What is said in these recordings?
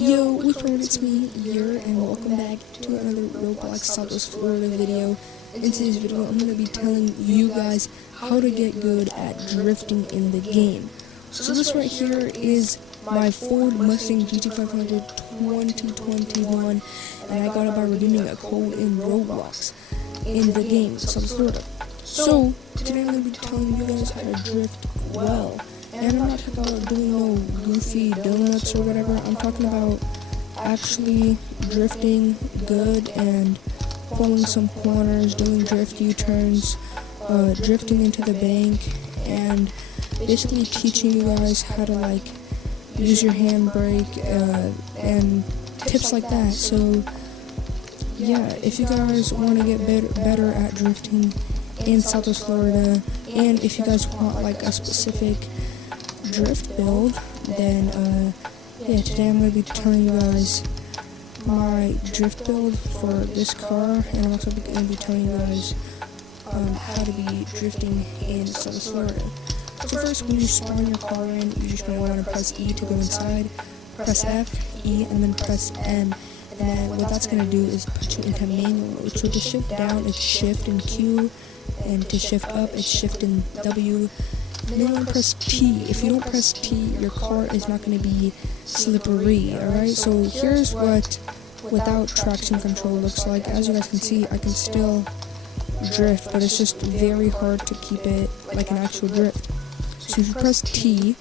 Yo, it's me here, and welcome back to another Roblox Southwest Florida video. In today's video, I'm going to be telling you guys how to get good at drifting in the game. So this right here is my Ford Mustang GT500 2021, and I got it by redeeming a code in Roblox in the game, Southwest Florida. So today I'm going to be telling you guys how to drift well. And I'm not talking about doing no goofy donuts or whatever. I'm talking about actually drifting good and pulling some corners, doing drift U-turns, drifting into the bank, and basically teaching you guys how to use your handbrake and tips like that. So yeah, if you guys want to get better at drifting in Southwest Florida, and if you guys want a specific drift build, then yeah, today I'm going to be telling you guys my drift build for this car, and I'm also going to be telling you guys how to be drifting in South Florida. So first, when you spawn your car in, you're just going to want to press E to go inside, press F, E, and then press M, and then what that's going to do is put you into manual mode. So to shift down, it's shift and Q, and to shift up, it's shift and W. And then you want to press T. If you don't press T, your car is not going to be slippery, alright? So here's what without traction control looks like. As you guys can see, I can still drift, but it's just very hard to keep it like an actual drift. So if you press T,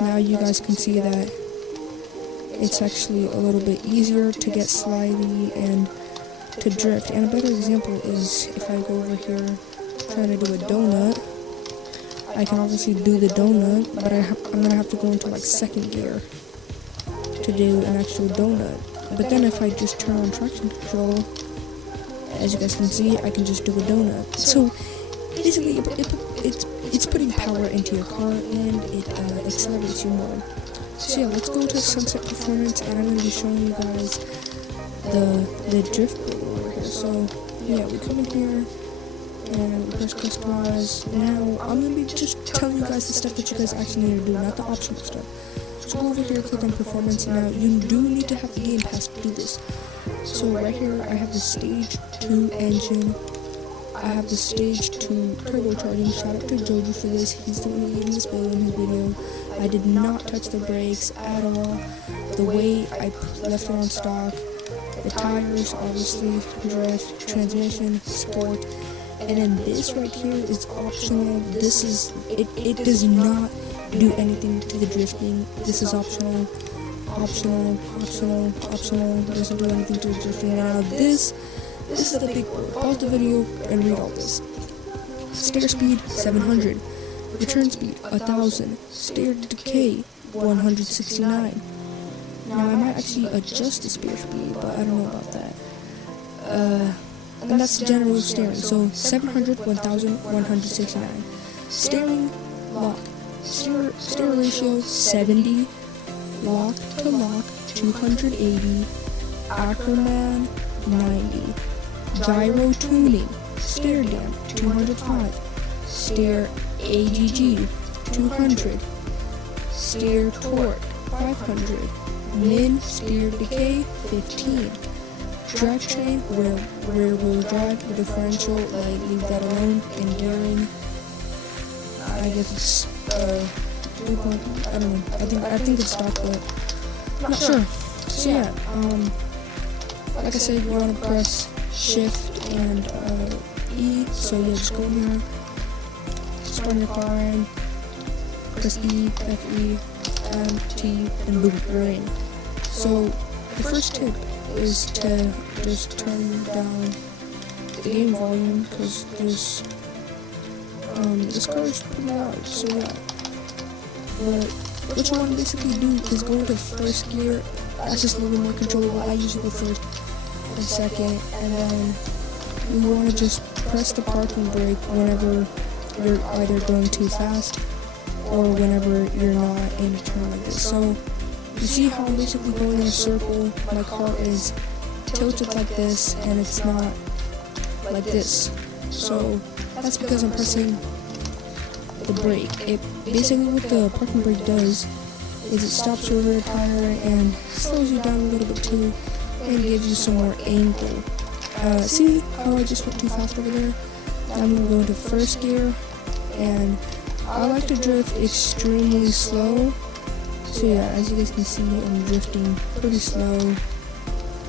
now you guys can see that it's actually a little bit easier to get slidey and to drift. And a better example is if I go over here trying to do a donut. I can obviously do the donut, but I'm going to have to go into second gear to do an actual donut. But then if I just turn on traction control, as you guys can see, I can just do a donut. So basically, it's putting power into your car, and it accelerates you more. So yeah, let's go to Sunset Performance, and I'm going to be showing you guys the drift build over here. So yeah, we come in here, and we press customize. Now I'm going to be just telling you guys the stuff that you guys actually need to do, not the optional stuff. So go over here, click on performance. Now you do need to have the game pass to do this. So right here I have the stage 2 engine, I have the stage 2 turbocharging. Shout out to Jojo for this, he's the one who gave me this build in his video. I did not touch the brakes at all. The weight, I left it on stock. The tires, obviously, drift, transmission, sport. And then this right here is optional. This is, it does not do anything to the drifting. This is optional, optional. Doesn't do anything to the drifting. Now this is the big part. Pause the video and read all this. Stair speed 700, return speed 1000, stair decay 169. Now I might actually adjust the stair speed, but I don't know about that. And that's the general steering. So 700, 1000, 169. Steering lock. Steer ratio 70. Lock to lock 280. Ackerman 90. Gyro tuning. Steer damp 205. Steer AGG 200. Steer torque 500. Min steer decay 15. Drivetrain, rear wheel drive, differential, leave that alone, and gearing, I guess it's 3 point, I don't know, I think it's stock, but I'm not sure. So yeah, like I said, you want to press shift and E. So yeah, just go in here, spawn your car in, press E, FE, M, T, and boom, you're in. So the first tip is to just turn down the game volume, because this car is pretty loud. So yeah, but what you want to basically do is go into first gear. That's just a little bit more controllable. I usually go first and second, and then you want to just press the parking brake whenever you're either going too fast or whenever you're not in a turn like this. So you see how I'm basically going in a circle. My car is tilted like this, and it's not like this. So that's because I'm pressing the brake. It basically, what the parking brake does is it stops your rear tire and slows you down a little bit too, and gives you some more angle. See how I just went too fast over there? I'm going to go into first gear, and I like to drift extremely slow. So yeah, as you guys can see, I'm drifting pretty slow.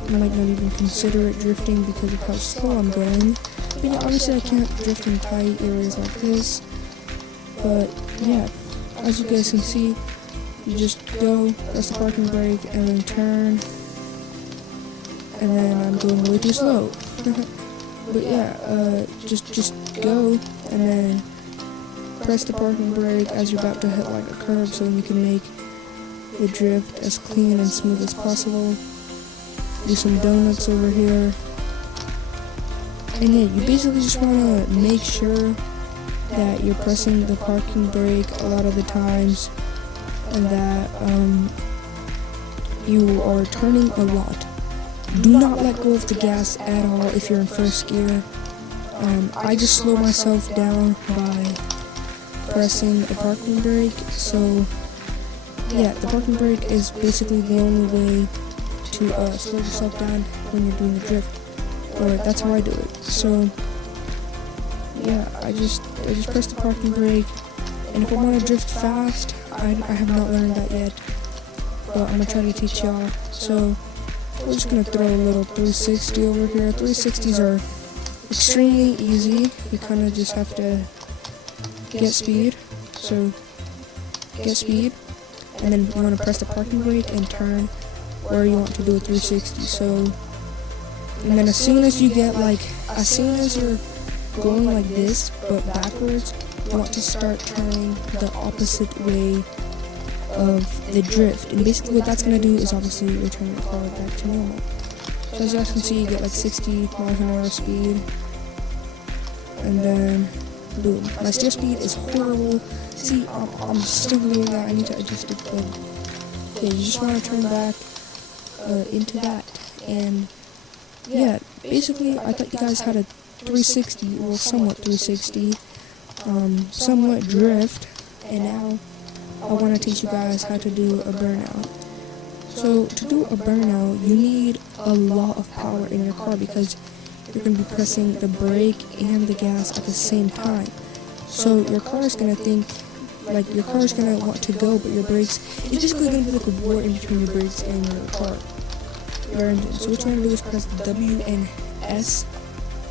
You might not even consider it drifting because of how slow I'm going. But yeah, obviously I can't drift in tight areas like this. But yeah, as you guys can see, you just go, press the parking brake, and then turn. And then I'm going way too slow. But yeah, just go, and then press the parking brake as you're about to hit like a curb, so you can make the drift as clean and smooth as possible. Do some donuts over here. And yeah, you basically just want to make sure that you're pressing the parking brake a lot of the times, and that you are turning a lot. Do not let go of the gas at all if you're in first gear. I just slow myself down by pressing the parking brake. So yeah, the parking brake is basically the only way to slow yourself down when you're doing the drift, or that's how I do it. So yeah, I just press the parking brake, and if I want to drift fast, I have not learned that yet, but I'm gonna try to teach y'all. So we're just gonna throw a little 360 over here. 360s are extremely easy. You kind of just have to get speed. So get speed, and then you want to press the parking brake and turn, or you want to do a 360. So, and then as soon as you get as soon as you're going like this but backwards, you want to start turning the opposite way of the drift. And basically what that's going to do is obviously return your car back to normal. So as you guys can see, you get like 60 miles an hour speed, and then boom. My steer speed is horrible. See, I'm still doing that. I need to adjust it, but yeah, you just want to turn back into that. And yeah, basically I thought you guys had a 360, well, somewhat 360, somewhat drift, and now I want to teach you guys how to do a burnout. So to do a burnout, you need a lot of power in your car because you're going to be pressing the brake and the gas at the same time. So your car is going to think, your car is going to want to go, but your brakes, it's basically going to be like a war in between your brakes and your car, your engine. So what you want to do is press W and S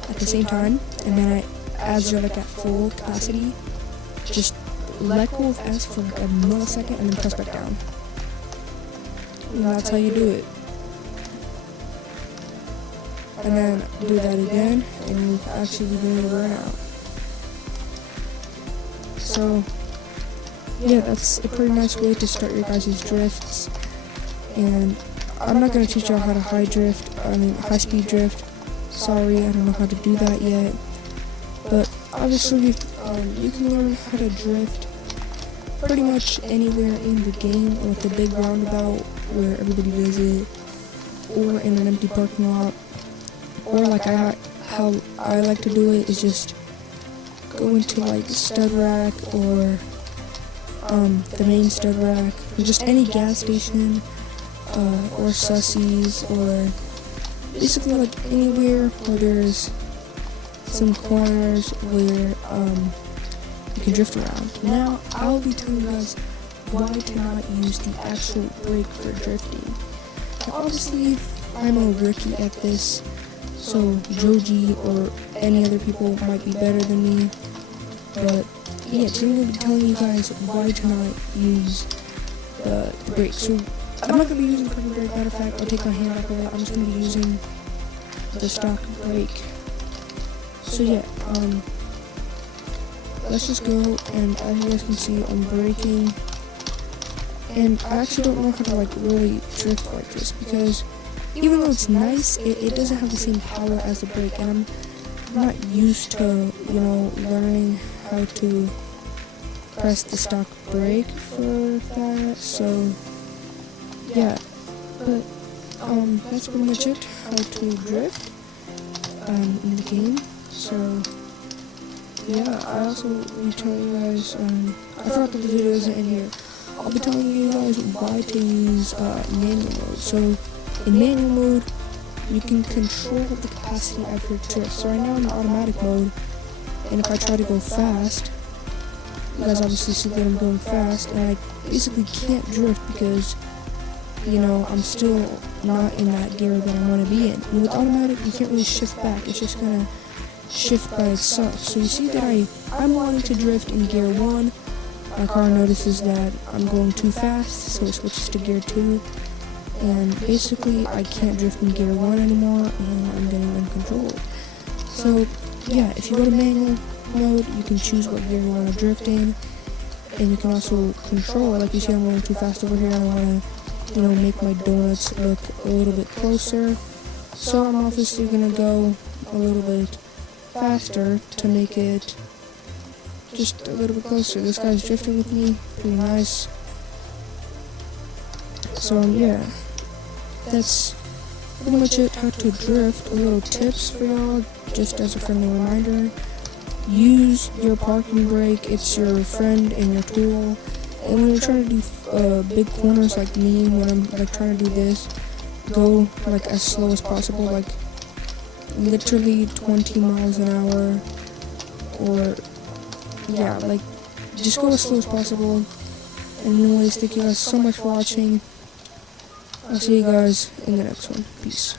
at the same time, and then as you're at full capacity, just let go of S for a millisecond and then press back down. And that's how you do it. And then do that again, and you'll actually be doing a burnout. So yeah, that's a pretty nice way to start your guys' drifts. And I'm not going to teach y'all how to high speed drift. Sorry, I don't know how to do that yet. But obviously, you can learn how to drift pretty much anywhere in the game, with the big roundabout where everybody does it, or in an empty parking lot, or how I like to do it is just go into stud rack, or the main stud rack, or just any gas station, or sussies, or basically anywhere where there's some corners where you can drift around. Now I'll be telling you guys why to not use the actual brake for drifting. Now, obviously I'm a rookie at this, so Joji or any other people might be better than me, but yeah, today I'm going to be telling you guys why to not use the brake. So I'm not going to be using the parking brake. Matter of fact, I'll take my hand off of it. I'm just going to be using the stock brake. So yeah, let's just go, and as you guys can see, I'm braking, and I actually don't know how to really drift like this, because even though it's nice, it doesn't have the same power as the brake, and I'm not used to, learning how to press the stock brake for that. So yeah, but that's pretty much it, how to drift in the game. So yeah, I also will be telling you guys, I forgot that the video isn't in here. I'll be telling you guys why to use manual mode. So in manual mode, you can control the capacity of your drift. So right now I'm in automatic mode, and if I try to go fast, you guys obviously see that I'm going fast, and I basically can't drift because, you know, I'm still not in that gear that I want to be in. And with automatic, you can't really shift back. It's just gonna shift by itself. So you see that I'm wanting to drift in gear 1. My car notices that I'm going too fast, so it switches to gear 2. And basically, I can't drift in gear 1 anymore, and I'm getting uncontrolled. So yeah, if you go to manual mode, you can choose what gear you want to drift in, and you can also control, like you see I'm going too fast over here, and I want to, you know, make my donuts look a little bit closer. So I'm obviously going to go a little bit faster to make it just a little bit closer. This guy's drifting with me, pretty nice. So yeah, that's pretty much it, how to drift. A little tips for y'all, just as a friendly reminder. Use your parking brake, it's your friend and your tool. And when you're trying to do big corners like me, when I'm like trying to do this, go like as slow as possible, like literally 20 miles an hour, or yeah, like just go as slow as possible. And anyways, thank you guys so much for watching. I'll see you guys in the next one. Peace.